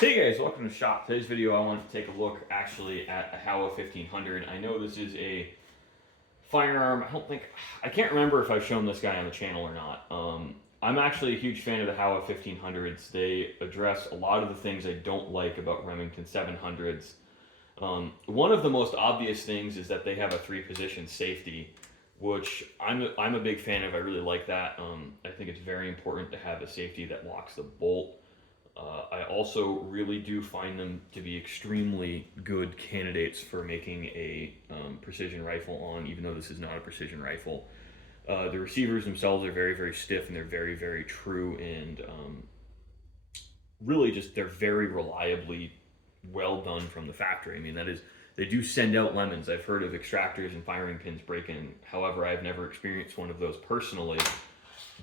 Hey guys, welcome to the shop. Today's video I wanted to take a look actually at a Howa 1500. I know this is a firearm. I can't remember if I've shown this guy on the channel or not. I'm actually a huge fan of the Howa 1500s. They address a lot of the things I don't like about Remington 700s. One of the most obvious things is that they have a 3-position safety, which I'm a big fan of. I really like that. I think it's very important to have a safety that locks the bolt. I also really do find them to be extremely good candidates for making a precision rifle on, even though this is not a precision rifle. The receivers themselves are very, very stiff and they're very, very true, and really just they're very reliably well done from the factory. I mean, that is, they do send out lemons. I've heard of extractors and firing pins breaking. However, I've never experienced one of those personally.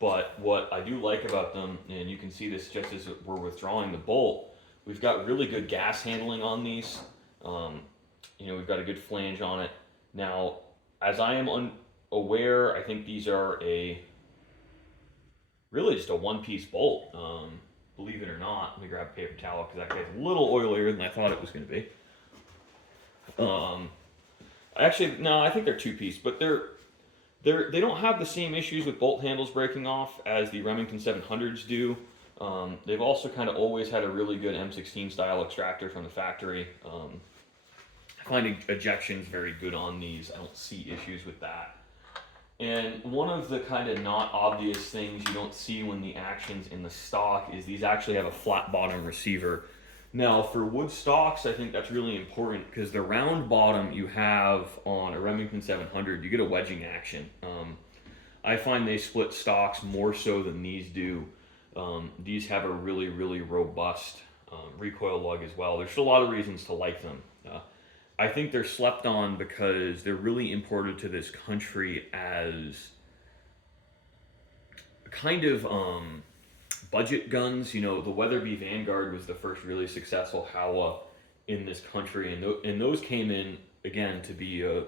But what I do like about them, and you can see this just as we're withdrawing the bolt, we've got really good gas handling on these. We've got a good flange on it. Now, as I am aware, I think these are really just a one-piece bolt. Believe it or not, let me grab a paper towel because that guy's a little oilier than I thought it was going to be. Actually, no, I think they're two-piece, but they don't have the same issues with bolt handles breaking off as the Remington 700s do. They've also kind of always had a really good M16 style extractor from the factory. I find ejections very good on these. I don't see issues with that. And one of the kind of not obvious things you don't see when the action's in the stock is these actually have a flat bottom receiver. Now, for wood stocks, I think that's really important because the round bottom you have on a Remington 700, you get a wedging action. I find they split stocks more so than these do. These have a really, really robust recoil lug as well. There's a lot of reasons to like them. I think they're slept on because they're really imported to this country as kind of budget guns. The Weatherby Vanguard was the first really successful Howa in this country, and those came in again to be a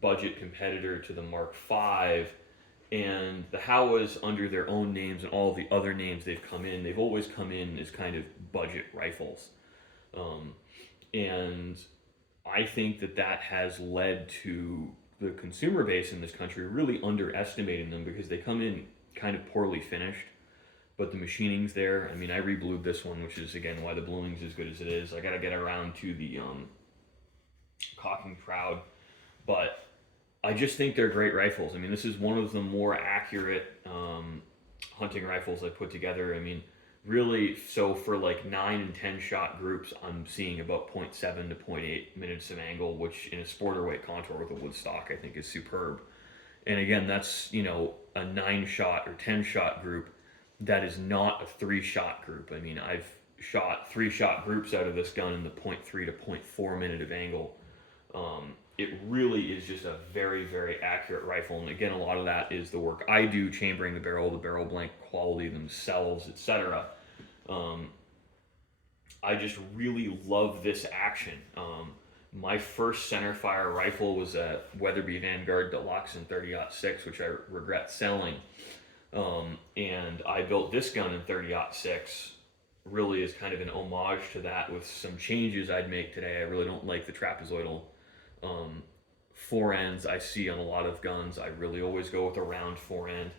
budget competitor to the Mark V. And the Howas, under their own names and all the other names they've always come in as kind of budget rifles, and I think that has led to the consumer base in this country really underestimating them because they come in kind of poorly finished. But the machining's there. I mean, I re-blued this one, which is, again, why the bluing's as good as it is. I got to get around to the cocking proud. But I just think they're great rifles. I mean, this is one of the more accurate hunting rifles I put together. I mean, really, so for like 9 and 10 shot groups, I'm seeing about 0.7 to 0.8 minutes of angle, which in a sporter weight contour with a wood stock, I think is superb. And again, that's, a 9 shot or 10 shot group. That is not a 3-shot group. I mean, I've shot 3-shot groups out of this gun in the 0.3 to 0.4 minute of angle. It really is just a very, very accurate rifle. And again, a lot of that is the work I do, chambering the barrel blank quality themselves, etc. I just really love this action. My first centerfire rifle was a Weatherby Vanguard Deluxe in 30-06, which I regret selling. And I built this gun in 30-06 really as kind of an homage to that with some changes I'd make today. I really don't like the trapezoidal forends I see on a lot of guns. I really always go with a round forend.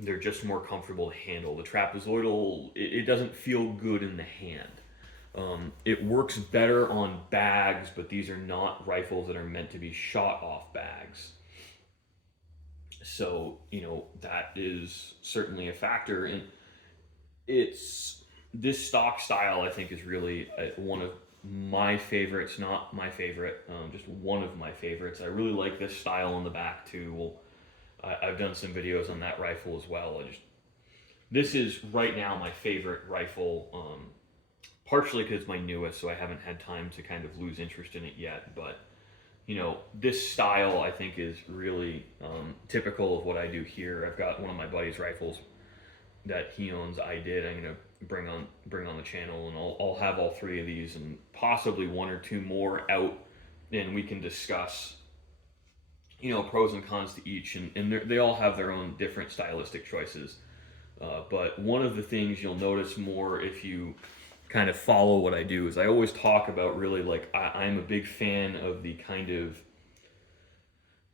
They're just more comfortable to handle. The trapezoidal, it doesn't feel good in the hand. It works better on bags, but these are not rifles that are meant to be shot off bags. So, that is certainly a factor. And this stock style, I think, is really one of my favorites, not my favorite, just one of my favorites. I really like this style on the back too. I've done some videos on that rifle as well. This is right now my favorite rifle, partially because it's my newest, so I haven't had time to kind of lose interest in it yet, but this style I think is really typical of what I do here. I've got one of my buddy's rifles that he owns. I'm gonna bring on the channel, and I'll have all 3 of these and possibly 1 or 2 more out, and we can discuss pros and cons to each, and they all have their own different stylistic choices. But one of the things you'll notice more if you kind of follow what I do is I always talk about really like I'm a big fan of the kind of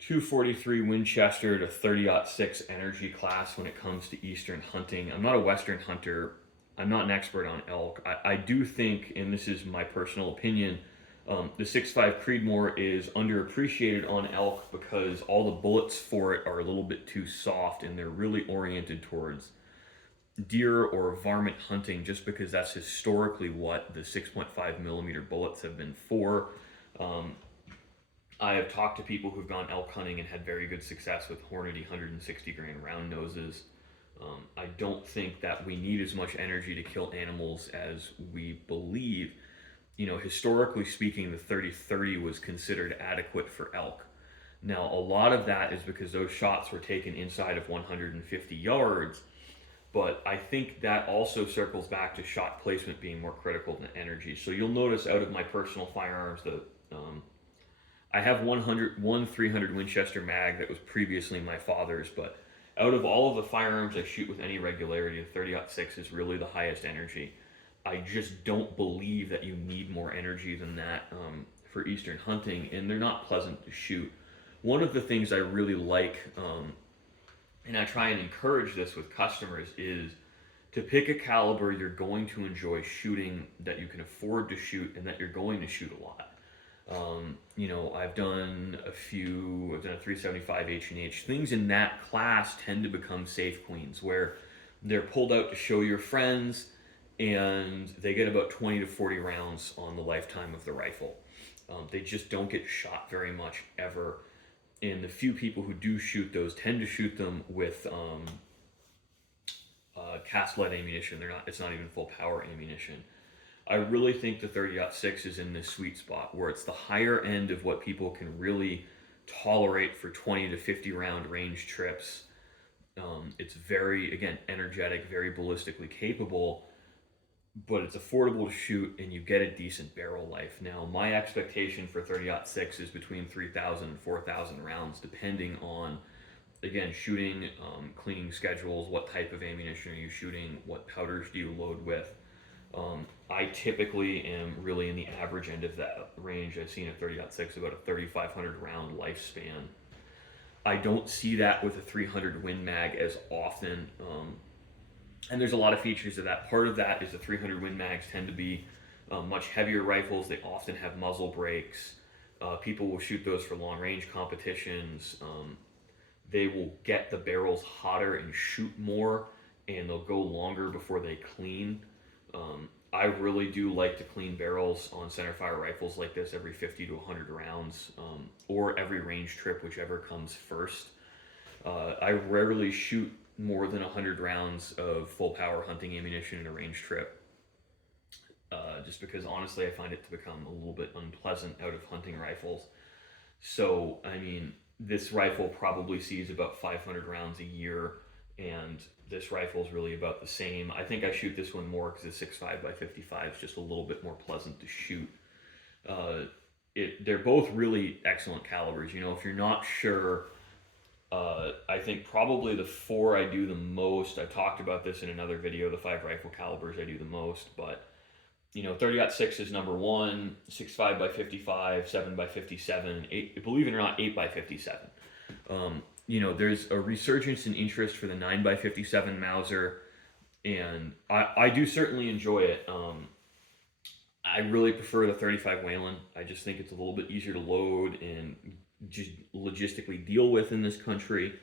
243 Winchester to 30-06 energy class when it comes to Eastern hunting. I'm not a Western hunter. I'm not an expert on elk. I do think, and this is my personal opinion, the 6.5 Creedmoor is underappreciated on elk because all the bullets for it are a little bit too soft and they're really oriented towards deer or varmint hunting just because that's historically what the 6.5 millimeter bullets have been for. Um, I have talked to people who've gone elk hunting and had very good success with Hornady 160 grain round noses. I don't think that we need as much energy to kill animals as we believe. You know, historically speaking, the 30-30 was considered adequate for elk. Now, a lot of that is because those shots were taken inside of 150 yards, but I think that also circles back to shot placement being more critical than energy. So you'll notice out of my personal firearms, I have one 300 Winchester mag that was previously my father's, but out of all of the firearms I shoot with any regularity, the 30-06 is really the highest energy. I just don't believe that you need more energy than that for Eastern hunting, and they're not pleasant to shoot. One of the things I really like, and I try and encourage this with customers, is to pick a caliber you're going to enjoy shooting, that you can afford to shoot, and that you're going to shoot a lot. You know, I've done a 375 H&H. Things in that class tend to become safe queens where they're pulled out to show your friends and they get about 20 to 40 rounds on the lifetime of the rifle. They just don't get shot very much ever. And the few people who do shoot those tend to shoot them with cast lead ammunition. It's not even full power ammunition. I really think the 30-06 is in this sweet spot where it's the higher end of what people can really tolerate for 20 to 50 round range trips. It's very, again, energetic, very ballistically capable, but it's affordable to shoot and you get a decent barrel life. Now, my expectation for 30-06 is between 3,000 and 4,000 rounds, depending on, again, shooting, cleaning schedules, what type of ammunition are you shooting, what powders do you load with. I typically am really in the average end of that range. I've seen a 30-06 about a 3,500 round lifespan. I don't see that with a 300 Win Mag as often, and there's a lot of features of that. Part of that is the 300 Win Mags tend to be much heavier rifles. They often have muzzle brakes. People will shoot those for long range competitions. They will get the barrels hotter and shoot more, and they'll go longer before they clean. I really do like to clean barrels on centerfire rifles like this every 50 to 100 rounds, or every range trip, whichever comes first. I rarely shoot more than 100 rounds of full power hunting ammunition in a range trip, just because honestly I find it to become a little bit unpleasant out of hunting rifles. So, I mean, this rifle probably sees about 500 rounds a year, and this rifle is really about the same. I think I shoot this one more because the 6.5 by 55 is just a little bit more pleasant to shoot. They're both really excellent calibers. You know, if you're not sure, I think probably the 4 I do the most. I talked about this in another video, the 5 rifle calibers I do the most, but you know, 30-06 is number 1, 6.5 by 55, 7 by 57, 8, believe it or not, 8 by 57. You know, there's a resurgence in interest for the 9 by 57 Mauser, and I do certainly enjoy it. I really prefer the 35 Whelen. I just think it's a little bit easier to load and just logistically deal with in this country.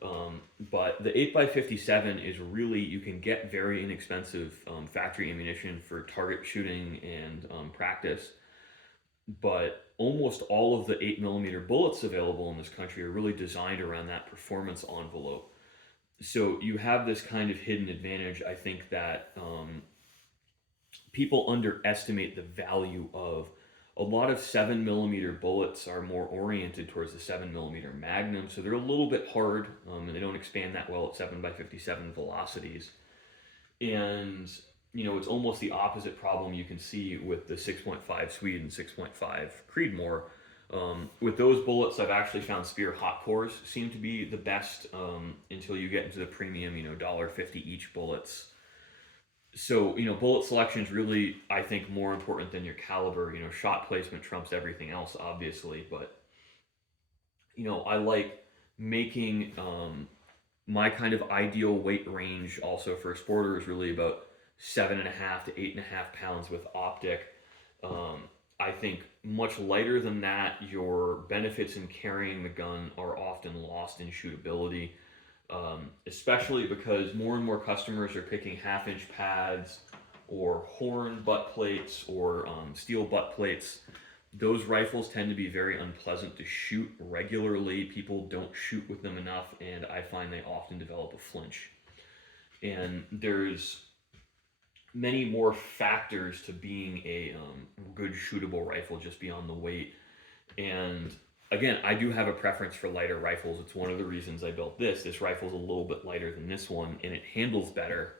But the 8 by 57 is really, you can get very inexpensive factory ammunition for target shooting and practice. But almost all of the 8mm bullets available in this country are really designed around that performance envelope. So you have this kind of hidden advantage. I think that people underestimate the value of a lot of 7mm bullets are more oriented towards the 7mm Magnum, so they're a little bit hard, and they don't expand that well at 7 by 57 velocities. And you know, it's almost the opposite problem you can see with the 6.5 Swede and 6.5 Creedmoor. With those bullets, I've actually found Spear hot cores seem to be the best until you get into the premium, you know, $1.50 each bullets. So, bullet selection is really, I think, more important than your caliber. Shot placement trumps everything else, obviously, but I like making my kind of ideal weight range also for a sporter is really about 7.5 to 8.5 pounds with optic. Um, I think much lighter than that, your benefits in carrying the gun are often lost in shootability, especially because more and more customers are picking half-inch pads or horn butt plates or steel butt plates. Those rifles tend to be very unpleasant to shoot regularly. People don't shoot with them enough, and I find they often develop a flinch. And there's many more factors to being a good shootable rifle just beyond the weight. And again, I do have a preference for lighter rifles. It's one of the reasons I built this. This rifle's a little bit lighter than this one, and it handles better.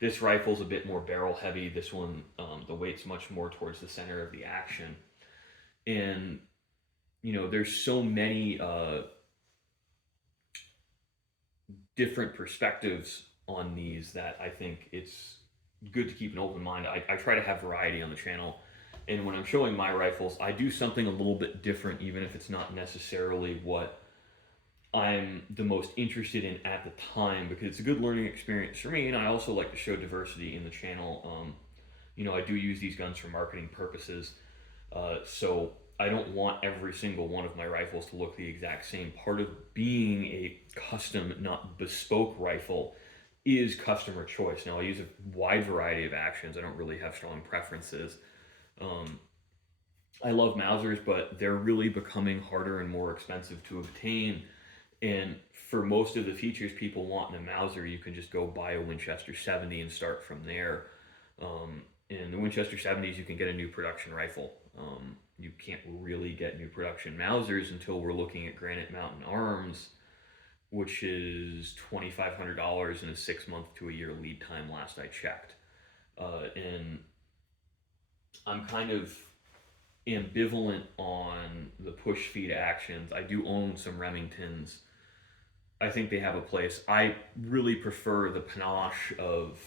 This rifle's a bit more barrel heavy. This one, the weight's much more towards the center of the action. And there's so many different perspectives on these that I think it's good to keep an open mind. I try to have variety on the channel. And when I'm showing my rifles, I do something a little bit different, even if it's not necessarily what I'm the most interested in at the time, because it's a good learning experience for me. And I also like to show diversity in the channel. I do use these guns for marketing purposes. So I don't want every single one of my rifles to look the exact same. Part of being a custom, not bespoke rifle is customer choice. Now I use a wide variety of actions. I don't really have strong preferences. Um, I love Mausers, but they're really becoming harder and more expensive to obtain. And for most of the features people want in a Mauser, you can just go buy a Winchester 70 and start from there. In the Winchester 70s, you can get a new production rifle. You can't really get new production Mausers until we're looking at Granite Mountain Arms, which is $2,500 in a 6 month to a year lead time last I checked. And I'm kind of ambivalent on the push feed actions. I do own some Remingtons. I think they have a place. I really prefer the panache of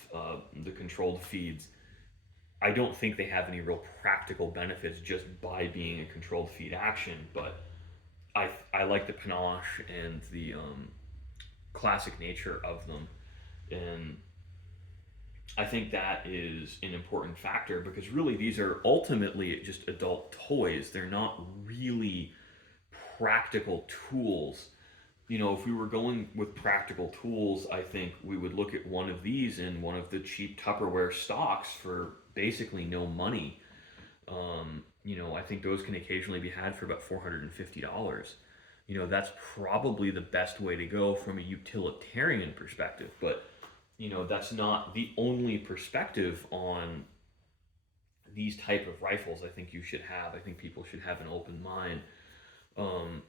the controlled feeds. I don't think they have any real practical benefits just by being a controlled feed action, but I like the panache and the classic nature of them. And I think that is an important factor because really these are ultimately just adult toys. They're not really practical tools. If we were going with practical tools, I think we would look at one of these in one of the cheap Tupperware stocks for basically no money. I think those can occasionally be had for about $450. That's probably the best way to go from a utilitarian perspective. But that's not the only perspective on these type of rifles I think you should have. I think people should have an open mind. Um,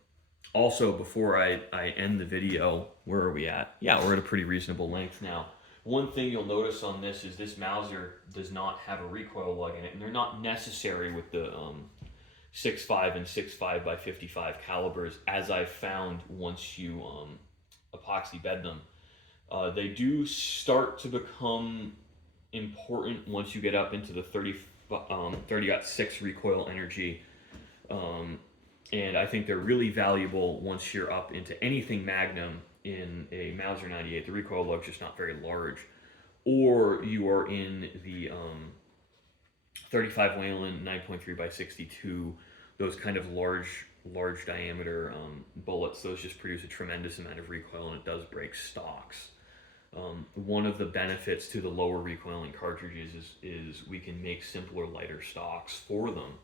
Also, before I end the video, where are we at? Yeah, we're at a pretty reasonable length now. One thing you'll notice on this is this Mauser does not have a recoil lug in it, and they're not necessary with the 6.5 and 6.5 by 55 calibers, as I found once you epoxy bed them. They do start to become important once you get up into the 30.6 recoil energy. Um, and I think they're really valuable once you're up into anything Magnum in a Mauser 98. The recoil lug's just not very large. Or you are in the 35 Whelen 9.3 by 62, those kind of large diameter bullets. Those just produce a tremendous amount of recoil and it does break stocks. One of the benefits to the lower recoiling cartridges is we can make simpler, lighter stocks for them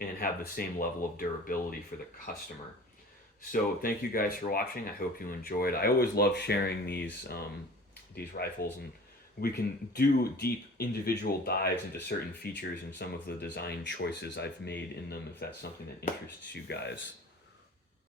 and have the same level of durability for the customer. So thank you guys for watching. I hope you enjoyed. I always love sharing these rifles, and we can do deep individual dives into certain features and some of the design choices I've made in them if that's something that interests you guys.